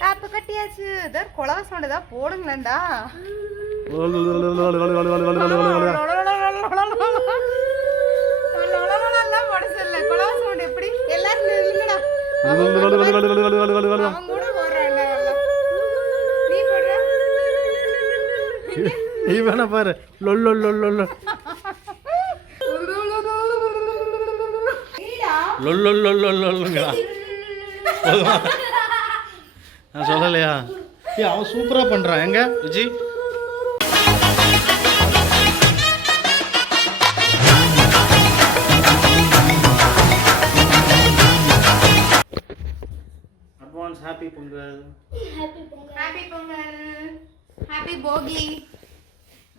காப்பு கட்டியாச்சு. இதர் குலவ சவுண்ட் தான் போடுங்களேன்டா. குலவ சவுண்ட் எப்படி எல்லாரும் நில்லுங்கடா. அவன் கூட போடுறான்டா. நீ போடுற நீ வேணா பாரு. லொல்லொல்லொல்லொல்லொ லொல்லொல்லொல்லொல்லுங்களா நான் சொல்லலையா? அவன் சூப்பராக பண்ணுறான். எங்க Vijay advance happy Pongal. Happy Pongal. Happy போகி.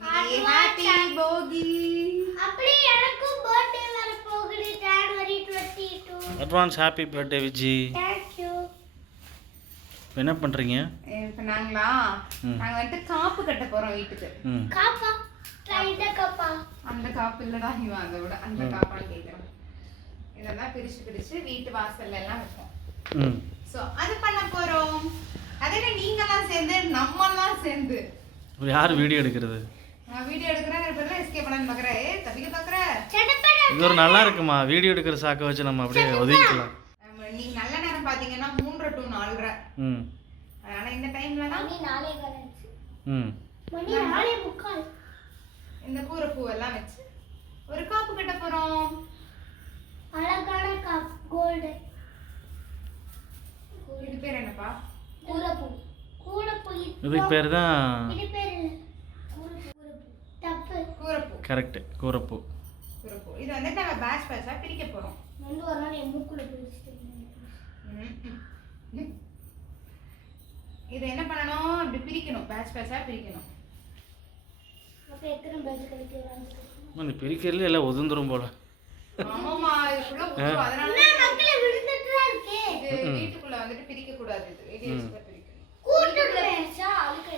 ஹாப்பி போகி. அப்படி எனக்கும் பர்த்டே வர போகுது ஜனவரி 22. Advance happy birthday Viji. Thank you. என்ன பண்ணுறீங்க? இப்போ நாங்க வந்துட்டு காப்பு கட்ட போறோம் வீட்டுக்கு. காப்பா ட்ரைட காப்பா. அந்த காப்பு இல்லடா இவன் அதை விட அந்த காப்பான்னு கேட்குறோம். இதெல்லாம் பிரிச்சு வீட்டு வாசல்ல எல்லாம் வைப்போம். ஸோ அது பண்ண போறோம். அதே நீங்கெல்லாம் சேர்ந்து நம்மெல்லாம் சேர்ந்து யார் வீடியோ எடுக்கிறது? வீடியோ எடுக்கிறேன் எஸ்கேப் பண்ண பார்க்குறேன். தப்பிக்க பார்க்குறேன். இது ஒரு நல்லா இருக்குமா? வீடியோ எடுக்கிற சாக்க வச்சு நம்ம அப்படியே ஒதுக்கலாம். நீங்க நல்ல நேரம் பாத்தீங்கன்னா 3 to 4:30. அதனால இந்த டைம்ல தான் மணி 4:15. மணி 4:45. இந்த கூரை பூவெல்லாம் வச்சு ஒரு காப்பு கட்ட போறோம். அழகான காப் கோல்டு. இது பேர் என்னப்பா? கூரப்பூ. கூரப்பூ. இதுக்கு பேர் தான் இது பேர் என்ன? கூரப்பூ. தப்பு. கூரைப்பூ. கரெக்ட். கூரைப்பூ. கூரைப்பூ. இது வந்து நாங்க பேட்சா பிரிக்க போறோம். வந்து ஒரு நாள் என் மூக்குல பிடிச்சிட்டு. இது என்ன பண்ணணும்? இப்படி பிரிக்கணும். பேட்சா பிரிக்கணும். அப்ப எத்தனை பேட்ச் கிடைக்குறாங்க? இந்த பிரிக்கிறதுல எல்லாம் ஒதுந்துரும் போல. ஆமாமா இதுக்குள்ள ஊரு. அதனால மக்களே விழுந்துட்டு தான் இருக்கு. இது வீட்டுக்குள்ள வந்துட்டு பிரிக்க கூடாது. இது ஏரியாஸ்ல பிரிக்கணும். கூட்டுட்டு பேட்சா அதுக்கு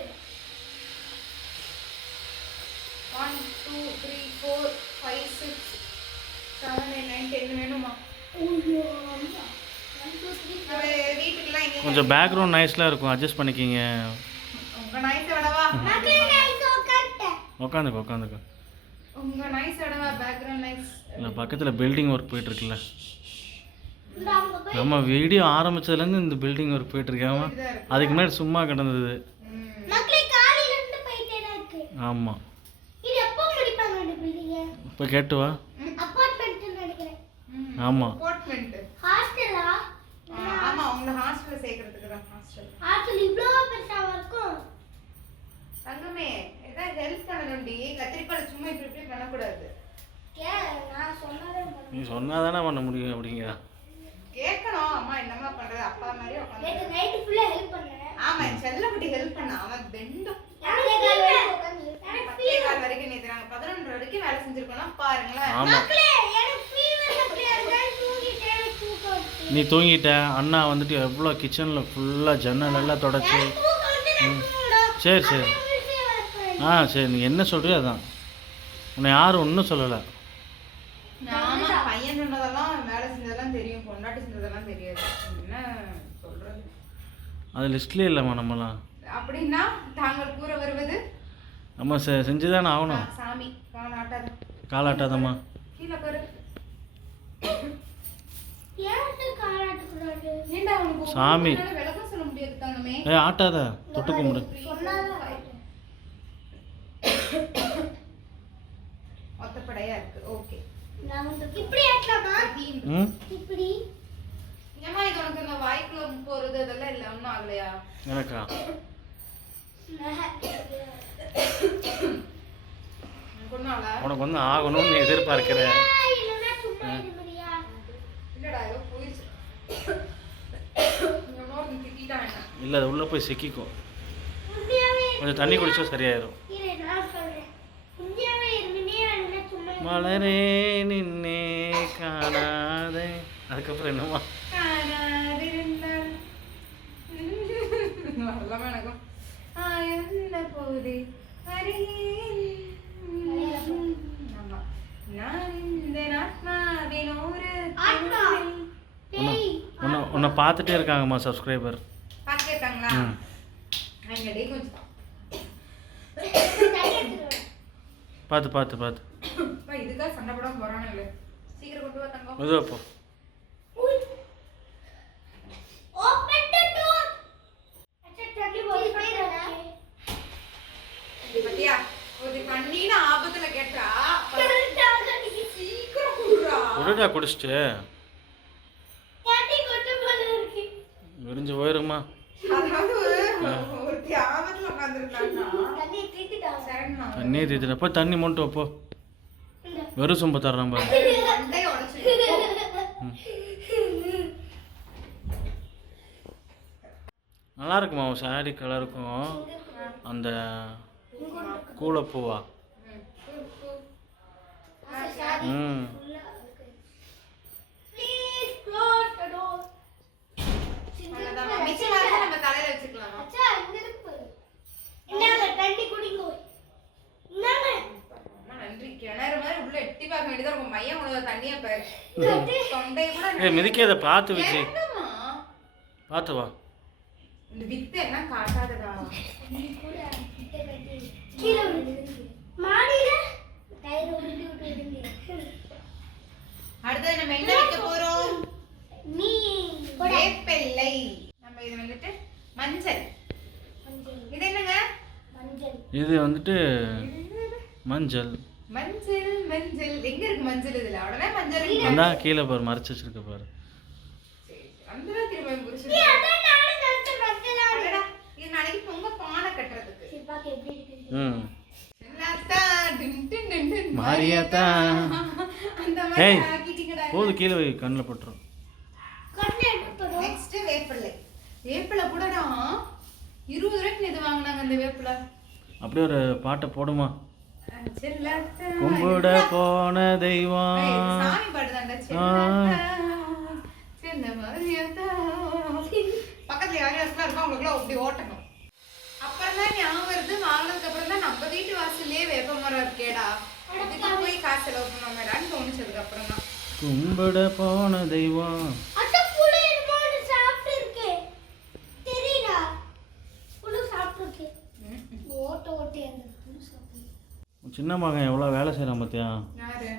1 2 3 4 5 6 7 8 9 10 வேணுமா? ஐயோ அம்மா 1 2 3 வீட்டுக்குலாம் எங்க கொஞ்சம் பேக்ரவுண்ட் நாய்ஸ்லாம் இருக்கும், அட்ஜஸ்ட் பண்ணிக்கிங்க. உங்க நைஸ் விடவா? மக்களே நைஸ் உட்காந்துக்கோ. உங்க நைஸ் விடவா? Background nice. இல்லை, பக்கத்தில் பில்டிங் ஒர்க் போயிட்டுருக்குல்ல. நாங்க போய் நம்ம வீடியோ ஆரம்பிச்சதுலேருந்து இந்த பில்டிங் ஒர்க் போயிட்டுருக்காம அதுக்கு முன்னாடி சும்மா கிடந்தது. மக்களே காலையில இருந்து போயிட்டே தான் இருக்கு. ஆமாம், இது எப்போ முடிப்பாங்க இந்த பில்டிங்? இப்போ கேட்டு வா. அபார்ட்மெண்ட் நினைக்கிறேன். ஆமாம், அபார்ட்மெண்ட். ஹாஸ்டலா? ஆமா, உங்க ஹாஸ்டல்ல சேர்க்கிறதுக்கு தான் ஹாஸ்டல். ஹாஸ்டல் இவ்ளோ பெருசாவா இருக்கும்? தங்கமே ஏதாவது ஹெல்ப் பண்ணணும்டி. கத்திரிக்காய் சும்மா இப்படி பண்ணக்கூடாது. நான் சொன்னதே நீ சொன்னால் தானே பண்ண முடியும் அப்படிங்க. கேட்கணும். அம்மா என்னம்மா பண்றது? அப்பா மாதிரி உட்காந்து. நேத்து நைட் ஃபுல்லா ஹெல்ப் பண்ணேன். ஆமா, என் செல்லக்குட்டி ஹெல்ப் பண்ண. அவன் பெண்டும். எனக்கு பத்தேகால் வரைக்கும் நேத்து நாங்க 11 வரைக்கும் வேலை செஞ்சிருக்கோம் பாருங்களேன். ஆமாம், மக்களே எனக்கு ஃபீவர் மக்களே நான் தூங்கிட்டேன். தூக்கம் வருது. நீ தூங்கிட்ட. அண்ணா வந்துட்டு எவ்வளோ கிச்சனில் ஃபுல்லாக ஜன்னல் எல்லாம் தொடச்சி. சரி சரி. சரி, நீ என்ன சொல்றியோ அதான். உன்னை யாரும் ஒன்றும் சொல்லலை. ஆமா, பையன் சொன்னதெல்லாம் வேலை செஞ்சதெல்லாம் தெரியும், பொண்டாட்டி செஞ்சதெல்லாம் தெரியாது. என்ன சொல்றது? அது லிஸ்ட்லேயே இல்லைம்மா. நம்மலாம் அப்படின்னா தாங்கள் கூற வருவது நம்ம செஞ்சு தானே ஆகணும். சாமி காலாட்டாத. காலாட்டாதம்மா. கீழே பாரு. ஏன் காலாட்ட கூடாது? ஏண்டா உனக்கு சாமி. விளக்கம் சொல்ல முடியாது தங்கமே. ஆட்டாத, தொட்டு கும்பிடு. சொன்னாதான் ஒத்தப்படையா இருக்கு. ஓகே, நான் வந்து இப்படி ஆட்டலாமா? இப்படி ஏமா இது உனக்கு இந்த வாய்க்குள்ள போறது அதெல்லாம் இல்ல? ஒன்றும் ஆகலையா எனக்கா? உனக்கு வந்து ஆகணும்னு எதிர்பார்க்கிற. இல்லைன்னா சும்மா இருந்துறியா? இல்லடா ஏதோ போயிடுச்சு. திட்டான் என்ன? இல்லை, அது உள்ளே போய் சிக்கிக்கும். உண்மையாவே கொஞ்சம் தண்ணி குடிச்சா சரியாயிரும். இரு நான் சொல்றேன். உண்மையாவே இருந்துனே இல்லைன்னா சும்மா மலரே நின்னே காணாதே. அதுக்கப்புறம் என்னம்மா? வரலாமா எனக்கும்? என்ன போதே உன்னை பார்த்துட்டே இருக்காங்கம்மா சப்ஸ்கிரைபர். பார்த்துருக்காங்க. போயிட்டாங்களா அங்கடே கொஞ்சம் பார்த்து பார்த்து பார்த்து இதுக்காக சண்டை போடாம போறானுங்களே. சீக்கிரம் கொண்டு வா தங்கம். மெதுவா போ. Open the door. अच्छा ठंडी बहुत पड़ பத்தியா ஒரு கண்ணீன ஆபத்துல கேட்டா रहा है சீக்கிரம் குடுறா. விடுடா குடிச்சிட்டு काटी कोटे बोल रही விரிஞ்சு போயிருமா. அதாவது ஒரு ஆபத்துல உட்கார்ந்திருக்கானா तन्नी तीतीடா சரண்மா தண்ணி தீத்துட்டு போய் தண்ணி மட்டும் வைப்போ. வெறும் சொம்பு தர்றேன் பாரு. மண்டைய உடைச்சு நல்லா இருக்குமா உன் சாரி கலருக்கும் அந்த கூலப்பூவா. ம் प्लीज क्लोज द डोर அவ்வளவுதான். மிச்சம் வரத நம்ம தலையில வச்சுக்கலாம். अच्छा இங்க இருக்கு இந்தாங்க தண்ணி குடிங்க இந்தாங்க அம்மா நன்றி. கிணறு மாதிரி உள்ள எட்டி பார்க்க வேண்டியதா இருக்கும். மையம் உணவு தண்ணியா பாரு. தொண்டை கூட ஏய் மிதிக்காத பார்த்து வச்சு என்னம்மா பார்த்து வா. இந்த வித்து எல்லாம் காட்டாதடா. கூட கிட்ட கட்டி கீழ விழுந்து மாடியில டயர் உருட்டி விட்டுடுங்க அடுத்து நம்ம என்ன வைக்க போறோம்? நீ வேப்பிலை. நம்ம இது வந்துட்டு மஞ்சள். இது என்னங்க? மஞ்சள் இது வந்துட்டு மஞ்சள். மஞ்சள் மஞ்சள் எங்க இருக்கு மஞ்சள் இதுல? உடனே மஞ்சள் இருக்கு. அந்தா கீழே பாரு மறைச்சு வச்சிருக்க பாரு. சரி, அந்த திரும்ப புருஷன். நீ அத நானே கட்ட மஞ்சள் அடடா, இது நாளைக்கு பொங்க பானை கட்டுறதுக்கு. சரி பாக்க எப்படி இருக்கு ம் செல்லாத்தா, டின் டின் டின் டின் மாரியாத்தா. அந்த மாதிரி ஏய் ஆக்கிட்டீங்கடா. போது கீழே வை கண்ணில் பட்டுரும். கண்ணு எடுத்துறோம் நெக்ஸ்ட் வேப்பிலை. வேப்பிலை கூடடா 20 ரூபாய்க்கு இது வாங்குனாங்க அந்த வேப்பிலை. அப்படியே ஒரு பாட்டை போடுமா. செல்லாத்தா. கும்பிட போன ஏய், இது தெய்வம். சாமி பாடுதாண்டா. செல்லாத்தா, செல்ல மாரியாத்தா. பக்கத்துல யார் யாருக்கெல்லாம் இருக்கோ அவங்களுக்குலாம் அப்படி ஓட்டணும். அப்புறம் தான் ஞாபகம் வருது, வாங்கினதுக்கு அப்புறம் தான் நம்ம வீட்டு வாசல்லே வேப்ப மரம் இருக்கேடா, அதுக்கு போய் காசு செலவு பண்ணோமேடான்னு தோணுச்சதுக்கு அப்புறம் தான். கும்பிட போன தெய்வம். அத புளி எடுத்து சாப்பிட்டு இருக்கு தெரியுதா புளி சாப்பிட்டு இருக்கு ஓட்ட ஓட்ட அந்த புளி சாப்பிட்டு உன் சின்ன மகன் எவ்வளோ வேலை செய்கிறான் பார்த்தியா. யாரு?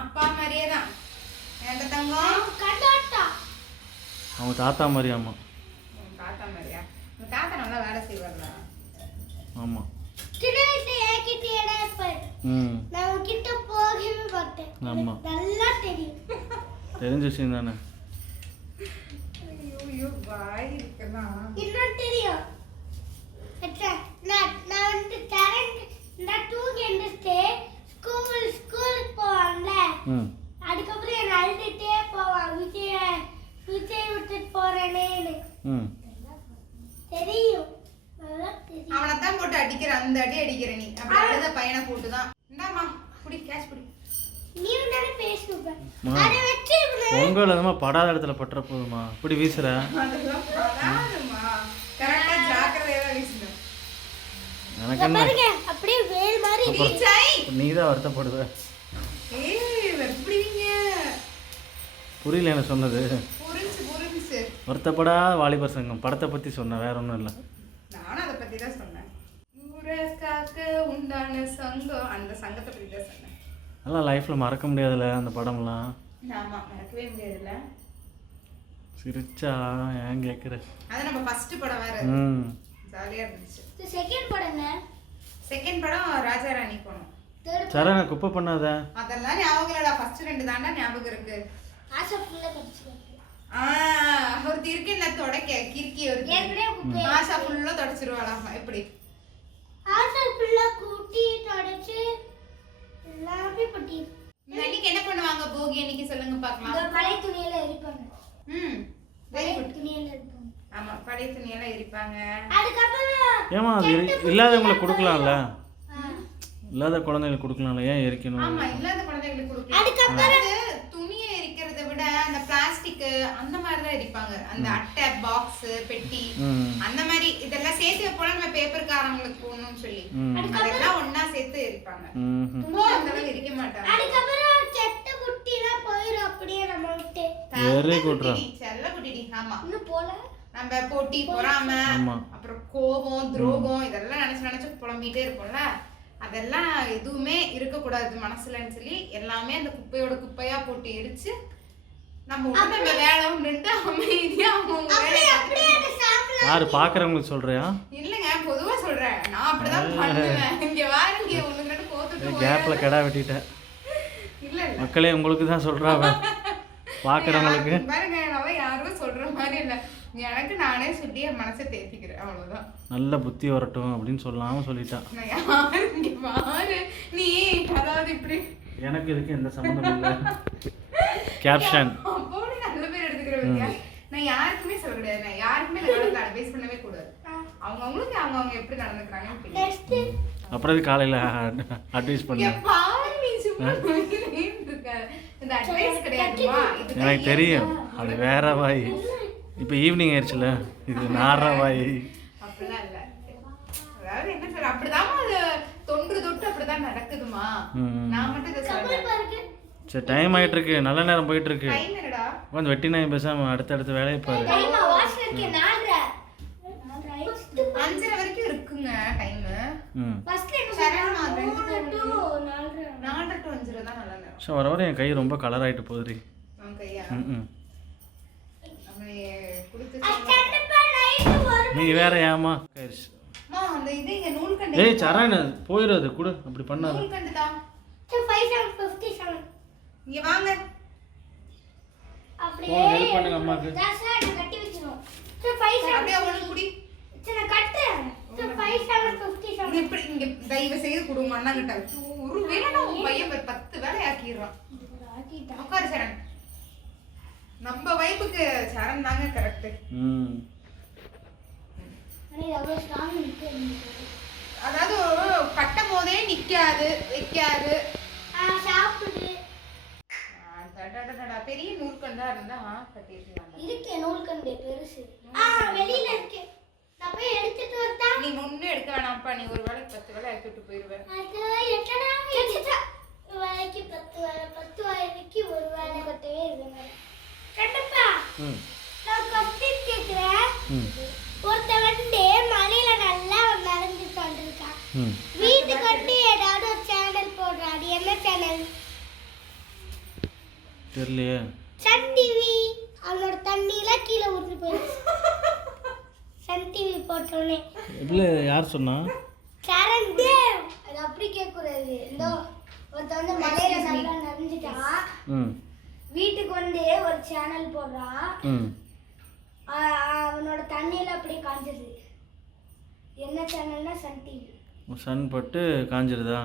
அப்பா மாதிரியே தான். ஏன்டா தங்கம்? கண்டாட்டா அவன் தாத்தா மாதிரியாம்மா. உன் தாத்தா மாதிரியா? உன் தாத்தா நல்லா வேலை செய்வார்ல. ஆமாம். கிட்ட ஏகிட்ட எடப்ப ம் நான் கிட்ட போகவே மாட்டேன். ஆமா. நல்லா தெரியும். தெரிஞ்ச விஷயம் தானே. ஐயோ ஐயோ வாய் இருக்குன்னா. இன்னும் தெரியும். அச்சா நான் வந்து கரண்ட் நான் தூங்கி எழுந்துட்டு ஸ்கூலுக்கு போவான்ல. ம் அதுக்கப்புறம் என்ன அழுதுட்டே போவான் விஜய் விட்டுட்டு போறேனேன்னு. ம் தெரியும் நல்லா தெரியும். அவனைத்தான் போட்டு அடிக்கிற, அந்த அடி அடிக்கிற நீ. அப்படி அழுத பையனை போட்டு தான். இந்தாம்மா குடி, கேஷ் குடி. நீ தானே பேசுவ மா. அதை வச்சு பொங்கல் அதுமா படாத இடத்துல பட்டுற போதுமா இப்படி வீசுற. அதெல்லாம் படாதும்மா. கரெக்டா ஜாக்கிரதையா வீசணும். எனக்கு என்ன பாருங்க அப்படியே வேல் மாதிரி விஜய், நீ தான் வருத்தப்படுவ. ஏய் வெப்படிங்க. புரியல என்ன சொன்னது. புரிஞ்சு. வருத்தப்படாத வாலிபர் சங்கம் படத்தை பற்றி சொன்னேன், வேற ஒன்றும் இல்லை. நானும் அதை பத்தி தான் சொன்னேன். ஊரக்காக்க உண்டான சங்கம், அந்த சங்கத்தை பத்தி தான் சொன்னேன். அதெல்லாம் லைஃப்பில் மறக்க முடியாதுல்ல அந்த படம்லாம். ஆமா, மறக்கவே முடியாதுல்ல. சிரிச்சா ஏன் கேட்குற. அது நம்ம ஃபர்ஸ்ட் படம் வேற. ம் ஜாலியா இருந்துச்சு. செகண்ட் படங்க செகண்ட் படம் ராஜா ராணி போனோம். தேர்ட் சரண குப்பை பண்ணாத. அதெல்லாம் ஞாபகம் இல்லடா. ஃபர்ஸ்ட் 2 தாண்டா ஞாபகம் இருக்கு. ஆசை ஃபுல்லா படிச்சிருக்கேன். ஒரு திருக்கில தொடக்க கிறுக்கி ஒரு ஏற்கனவே குப்பை ஆஷா ஃபுல்லா தொடச்சிருவாளாம். எப்படி? ஆசை ஃபுல்லா கூட்டி தொடச்சு எல்லாமே பட்டி. இன்னைக்கு என்ன பண்ணுவாங்க போகி அன்னைக்கு சொல்லுங்க இந்த பார்க்கலாம். பழைய துணியில எரிப்பாங்க. வெரி பழைய குட். துணியில எரிப்பாங்க. ஆமா, பழைய துணியெல்லாம் எரிப்பாங்க. அதுக்கப்புறம் ஏமா அது இல்லாதவங்களுக்கு கொடுக்கலாம்ல. இல்லாத குழந்தைங்களுக்கு கொடுக்கலாம்ல, ஏன் எரிக்கணும். ஆமா, இல்லாத குழந்தைகளுக்கு கொடுக்கலாம். அதுக்கப்புறம் துணியை எரிக்கிறதை விட அந்த பிளாஸ்டிக் அந்த மாதிரி தான் எரிப்பாங்க. அந்த அட்டை பாக்ஸ் பெட்டி ம் அந்த மாதிரி இதெல்லாம் சேர்த்து வைப்போம் நம்ம பேப்பர்காரங்களுக்கு போகணும்னு சொல்லி. ம் அதெல்லாம் ஒண்ணா சேர்த்து எரிப்பாங்க. ம் துணி அந்த அளவு எரிக்க மாட்டாங்க. அதுக்கப்புறம் செத்த குட்டிலாம் போயிடும் அப்படியே நம்ம விட்டு. Very good. செல்ல குட்டிடி. ஆமா, இன்னும் போல நம்ம போட்டி பொறாம ஆமா. அப்புறம் கோபம் துரோகம் இதெல்லாம் நினைச்சு புலம்பிட்டே இருப்போம்ல, அதெல்லாம் எதுவுமே இருக்கக்கூடாது மனசுலன்னு சொல்லி எல்லாமே அந்த குப்பையோட குப்பையா போட்டு எரிச்சு நம்ம உடனே வேலை நின்று அமைதியா அவங்க வேலையை யாரு பார்க்குறவங்களுக்கு சொல்கிறியா? இல்லைங்க பொதுவா சொல்றேன், நான் அப்படிதான் பண்ணுவேன். இங்க வாருங்க ஒண்ணு ரெண்டு போட்டுட்டு கேப்பில் கிடா வெட்டிட்டேன். இல்ல இல்ல மக்களே உங்களுக்கு தான் சொல்கிறாவ, பார்க்குறவங்களுக்கு. பாருங்க நான் யாரும் சொல்ற மாதிரி இல்ல, எனக்கு நானே சொல்லி என் மனசை தேத்திக்கிறேன், அவ்வளவுதான். நல்ல புத்தி வரட்டும் அப்படின்னு சொல்லாமல் சொல்லிட்டா. நான் யாரு இங்க பாரு நீ, அதாவது இப்படி எனக்கு இதுக்கு எந்த சம்மந்தம் இல்லை. கேப்ஷன் அப்போது நல்ல பேர் எடுத்துக்கிறவங்க. நான் யாருக்குமே சொல்ல கிடையாது, நான் யாருக்குமே இந்த காலத்துல அட்வைஸ் பண்ணவே கூடாது. அவங்கவுங்களுக்கு அவங்கவுங்க எப்படி நடந்துக்கிறாங்கன்னு தெரியும். அப்புறம் இது காலையில் அட்வைஸ் பண்ண பாரு நீ சும்மா இருக்காது, இந்த அட்வைஸ் கிடையாதுமா. இது எனக்கு தெரியும், அது வேற வாய். இப்போ ஈவினிங் ஆயிடுச்சுல, இது நார வாய். அப்படிலாம் இல்ல, அதாவது என்ன சொல்ற, அப்படிதான் அது தொன்று தொட்டு அப்படிதான் நடக்குதுமா. நான் மட்டும் இதை சொல்றேன். சரி டைம் ஆயிட்டு இருக்கு, நல்ல நேரம் போயிட்டு இருக்கு. டைம் என்னடா உட்காந்து வெட்டி நாய் பேசாம அடுத்த வேலையை பாரு. 5:30 வரைக்கும் இருக்குங்க டைம். ஃபர்ஸ்ட் என்ன சரணா 4 to 5 தான் நல்ல நேரம். ஸோ வர வர என் கை ரொம்ப கலர் ஆயிட்டு போகுதுரி. அவன் கையா ம் அவன் குடுத்து நீ வேற ஏமா ஆயிடுச்சு. அந்த இது இங்க நூல் கண்டு. ஏய் சரண் போயிடாது கூட அப்படி பண்ணாத. நூல் கண்டு தான் 5757 இங்க வாங்க. அப்படியே ஹெல்ப் பண்ணுங்க அம்மாக்கு. தசாட கட்டி வச்சிரோம். 57 அப்படியே ஒண்ணு குடி. சரி கட்டு. 5757 இது இப்படி இங்க தயவு செய்து குடுங்க அண்ணா கிட்ட. ஒரு வேளை நான் உன் பையன் 10 வேளை ஆக்கிடுறான். உட்காரு சரண். நம்ம வைப்புக்கு சரண் தாங்க கரெக்ட். அனே அவ்வளவு ஸ்ட்ராங் இருக்கு. அதாவது கட்டும் போதே நிக்காது வைக்காது. சாப்பிடு. பெரிய நூல்கண்டா இருந்தா கட்டிடலாம். இருக்கு நூல்கண்டு பெருசு. வெளியில இருக்கு. நான் போய் எடுத்துட்டு வரட்டா? நீ ஒண்ணு எடுக்க வேணாம்ப்பா, நீ ஒரு வேளைக்கு 10 வேளை ஆக்கிட்டு போயிருவே. அது எட்டனா வெச்சிட்டா. வேளைக்கு 10 வேளைக்கு ஒரு வேளை கட்டவே இருங்க. கண்டப்பா. நான் கொஸ்டின் கேக்குறேன். ஒருத்தன் வந்து மலையில நல்லா நடந்துட்டு வந்திருக்கான். வீட்டுக்கு வந்து ஏதாவது ஒரு சேனல் போடுறான். அது என்ன சேனல்? தெரியலையே. Sun TV. அவனோட தண்ணியில கீழே ஊற்றி போயிடுச்சு. சன் டிவி போட்டோன்னே. இல்லை யார் சொன்னா? சரண் தேவ். அது அப்படி கேட்கக்கூடாது. இந்த ஒருத்தன் வந்து மலையில நல்லா நடந்துட்டான். வீட்டுக்கு வந்து ஒரு சேனல் போடுறான். அவனோட தண்ணியில அப்படியே காஞ்சிருது. என்ன சேனல்னா சன் டிவி. சன் பட்டு காஞ்சிருதா?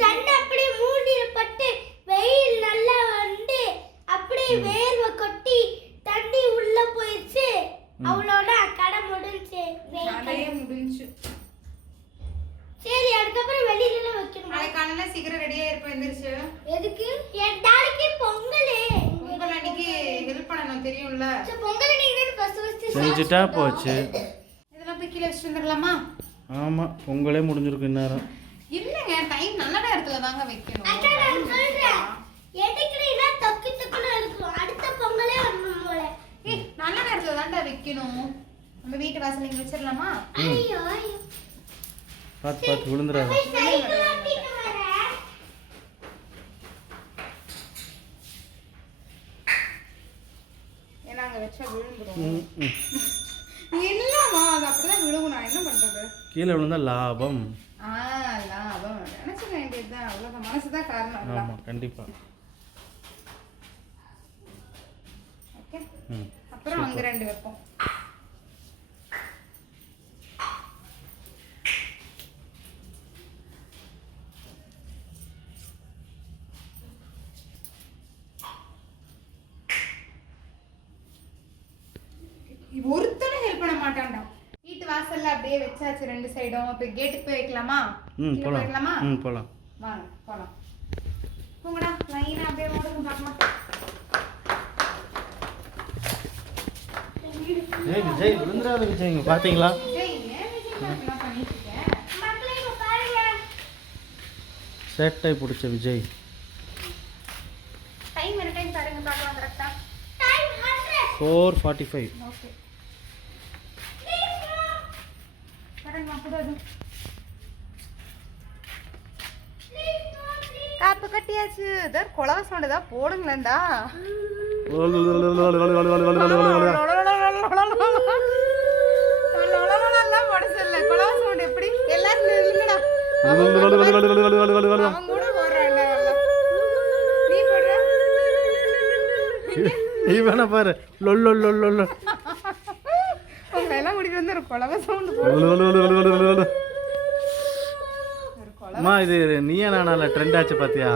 சன் அப்படியே மூடியில் பட்டு வெயில் நல்லா வந்து அப்படியே வேர்வை கொட்டி தண்ணி உள்ள போயிடுச்சு. அவளோட கடை முடிஞ்சு கடையே முடிஞ்சு. சரி அதுக்கப்புறம் வெளியில வைக்கணும். நாளைக்கு காலையில சீக்கிரம் ரெடியா இருப்பேன். எந்திரிச்சு எதுக்கு? என் நாளைக்கு பொங்கலே. பொங்கல் அன்னைக்கு ஹெல்ப் பண்ணணும் தெரியும்ல. பொங்கல் அன்னைக்கு ஃபர்ஸ்ட் செஞ்சுட்டா போச்சு. இதெல்லாம் போய் கீழே வச்சுட்டு வந்துடலாமா? ஆமாம் பொங்கலே முடிஞ்சிருக்கு இந்நேரம். இல்லைங்க டைம் நல்ல நேரத்துல தாங்க வைக்கணும். எதுக்குன்னா தொக்கி தொக்குன்னு இருக்கும். அடுத்த பொங்கலே வரணும் போல. ஏய் நல்ல நேரத்துல தான்டா வைக்கணும். நம்ம வீட்டு வாசல்ல இங்க வச்சிரலாமா? ஐயோ பார்த்து விழுந்துடாத. ஏன்னா அங்க வச்சா விழுந்துரும். இல்லம்மா அது அப்படிதான் விழுகும். நான் என்ன பண்றது? கீழே விழுந்தா லாபம். லாபம் நினைச்ச வேண்டியதுதான். அவ்வளவுதான், மனசுதான் காரணம். ஆமாம் கண்டிப்பாக. ஓகே அப்புறம் அங்க 2 வைப்போம். ஒருத்தனும் ஹெல்ப் பண்ண மாட்டான்டா. வீட்டு வாசல்ல அப்படியே வச்சாச்சு 2 சைடும். இப்ப கேட்டுக்கு போய் வைக்கலாமா? போகலாமா? போகலாம் வாங்க போலாம். போங்கடா லைனா அப்படியே ஓடுங்க பார்க்கலாம். விஜய் விழுந்துடாத விஜய். இங்கே பார்த்தீங்களா? விஜய் ஏன் விஜய் என்ன பண்ணிட்டு இருக்க? மக்களே பாருங்க. சேட்டை பிடிச்ச விஜய். டைம் என்ன டைம் பாருங்க பார்க்கலாம் கரெக்ட்டா. டைம் 100. 4:45. ஓகே சாப்பிடாது. காப்பு கட்டியாச்சு. இதர் குழவை சவுண்ட் தான் போடுங்களேன்டா. குழவை சவுண்ட் எப்படி எல்லாரும் நில்லுங்கடா. அவன் கூட போடுறான்டா. நீ போடுற நீ வேணா பாரு. உங்க எல்லாம் குடிக்க வந்து ஒரு குழவை சவுண்ட் போடு. அம்மா இது நீயா நானால ட்ரெண்ட் ஆச்சு பாத்தியா?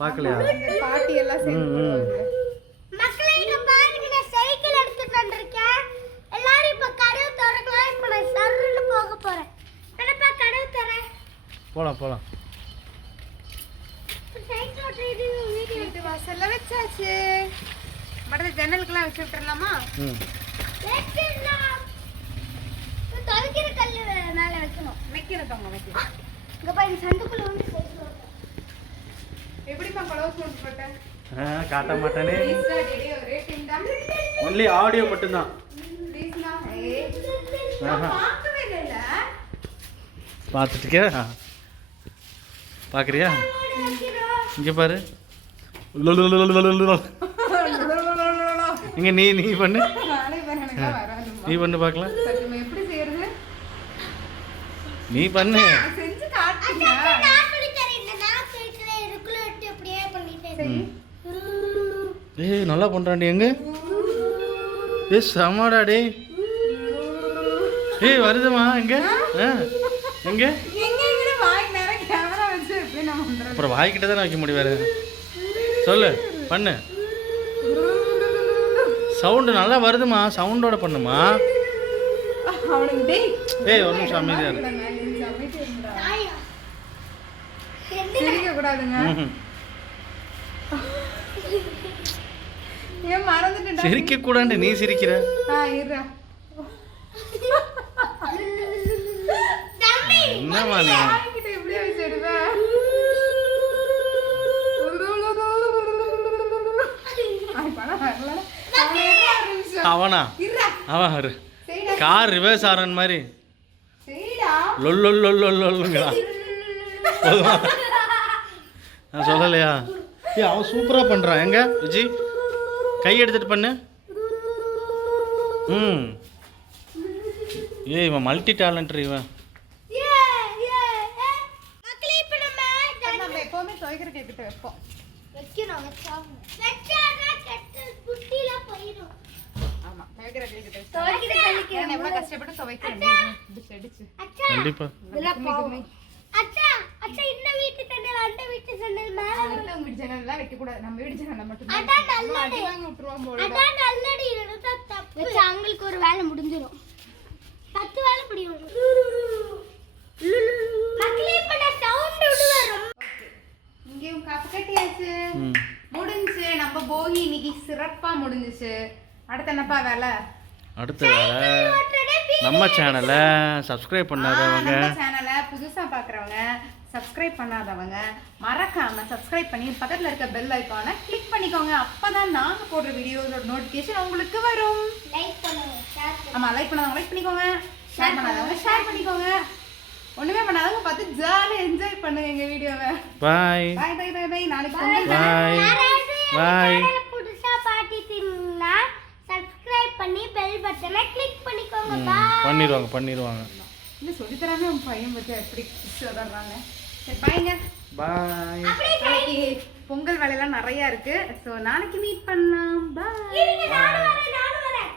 பார்க்கலையா? பாட்டி எல்லாம் சேர்ந்து போடுவாங்க. மக்களே இங்க பாருங்க, நான் சைக்கிள் எடுத்துட்டு வந்திருக்கேன். எல்லாரும் இப்ப கதவு திறக்கலாம். இப்ப நான் சர்ருன்னு போக போறேன். என்னப்பா கதவு தர? போலாம். சைக்கிள் ஓட்டுறது வீடியோ வீட்டு வாசல்ல வச்சாச்சு. மற்ற ஜன்னலுக்குலாம் வச்சு விட்டுறலாமா? வெச்சிடலாம். தொலைக்கிற கல்லு மேல வைக்கணும். வைக்கிறோம். இங்க பாருங்க, சந்துக்குள்ள வந்து சைக்கிள் ஓட்டுறேன். எப்படிப்பா குழவை சவுண்ட் போட்டேன்? காட்ட மாட்டானே. ப்ளீஸ்டா டேடி ஒரே டிண்டா. ஒன்லி ஆடியோ மட்டும்தான். ப்ளீஸ்னா. நான் பார்க்கவே இல்லைல. பார்த்துட்டுக்கே பார்க்குறியா? இங்கே பாரு. இங்கே நீ பண்ணு. நானே எனக்கு வராதுமா. நீ பண்ணு பார்க்கலாம். சத்தியமா எப்படி செய்யறது? நீ பண்ணு. செஞ்சு காட்டுங்க. நான் பண்ணி தரேன். இந்த நான் சைக்கிளை இதுக்குள்ள விட்டு அப்படியே பண்ணிட்டேன். ஏய் நல்லா பண்ணுறாண்டி. எங்க சமாடா டே. ஏய் வருதுமா. எங்க எங்க எங்க வாய் நேரம் கேமரா வச்சு எப்படி நான் பண்றது? அப்புறம் வாய்க்கிட்ட தானே வைக்க முடியும். வேறு சொல்லு பண்ணு. சவுண்டு நல்லா வருதுமா. சவுண்டோட பண்ணுமா. அவனுக்கு டேய் ஏய் ஒரு நிமிஷம் அமைதியா இரு. தாயா சிரிக்க கூடாதுங்க. ம்ஹும். ஏன் மறந்துட்டேன். சிரிக்க கூடாது. நீ சிரிக்கிற. இருடா. தம்பி என்னமா நீ? வாய்க்கிட்ட எப்படி வச்சிடுவ? அவனா இருடா. அவன் ஒரு சரிடா. கார் ரிவர்ஸ் ஆரன் மாதிரி சரிடா. லொல்லுங்கிறா. போதுமா? நான் சொல்லலையா? ஏய் அவன் சூப்பராக பண்ணுறான். எங்க விஜய் கை எடுத்துட்டு பண்ணு. ஏய் இவன் மல்டி டேலண்டர் இவன். மக்களே இப்ப நம்ம எப்பவுமே துவைக்கிற கேக்கிட்ட வைப்போம். வைக்கணும். வச்சானா கெட்ட குட்டில போயிடும். ஆமா துவைக்கிற கேக்கிட்ட வச்சு. துவைக்கிற கல்லுக்கு நான் எவ்வளவு கஷ்டப்பட்டு துவைக்கிறேன். இப்படி செடிச்சு. அச்சா கண்டிப்பா. இதெல்லாம் பாவம். அச்சா இந்த வீட்டு சண்டல் அந்த வீட்டு சண்டல் மேல அவங்க வீட்டு ஜன்னல்லாம் வைக்க கூடாது. நம்ம வீட்டு ஜன்னல்ல மட்டும் தான். அதான் நல்லது. அடி வாங்கி விட்டுருவான் போல. அதான் நல்லடி. இது தப்பு. வச்சா அவங்களுக்கு ஒரு வேலை முடிஞ்சிரும். 10 வேலை முடியும். மக்களே இப்ப நான் சவுண்ட் விடுவேன். ஓகே. இங்கேயும் காப்பு கட்டியாச்சு. முடிஞ்சு நம்ம போகி இன்னைக்கு சிறப்பா முடிஞ்சுச்சு. அடுத்து என்னப்பா வேலை? அடுத்த வேலை நம்ம சேனலை சப்ஸ்கிரைப் பண்ணாதவங்க, நம்ம சேனலை புதுசா பாக்குறவங்க, சப்ஸ்கிரைப் பண்ணாதவங்க மறக்காம சப்ஸ்கிரைப் பண்ணி பக்கத்துல இருக்க பெல் ஐகானை கிளிக் பண்ணிக்கோங்க. அப்பதான் நாங்க போடுற வீடியோஸோட நோட்டிபிகேஷன் உங்களுக்கு வரும். லைக் பண்ணுங்க, ஷேர் பண்ணுங்க. ஆமா லைக் பண்ணாதவங்க லைக் பண்ணிக்கோங்க, ஷேர் பண்ணாதவங்க ஷேர் பண்ணிக்கோங்க. ஒண்ணுமே பண்ணாதவங்க பார்த்து ஜாலியா என்ஜாய் பண்ணுங்க எங்க வீடியோவை. Bye bye bye bye bye. நாளைக்கு பொங்கல் பாய் யாராவது பாய். சேனலை புதுசா பாத்திட்டீங்கன்னா சப்ஸ்கிரைப் பண்ணி பெல் பட்டனை கிளிக் பண்ணிக்கோங்க. பாய். பண்ணிடுவாங்க. இன்னும் சொல்லித்தராமே உன் பையன் பத்தி எப்படி சொல்றாங்க. சரி பாய்ங்க. பாய். அப்படியே பொங்கல் வேலையெல்லாம் நிறைய இருக்கு. ஸோ நாளைக்கு மீட் பண்ணலாம். பாய். இருங்க, நானும் வரேன்.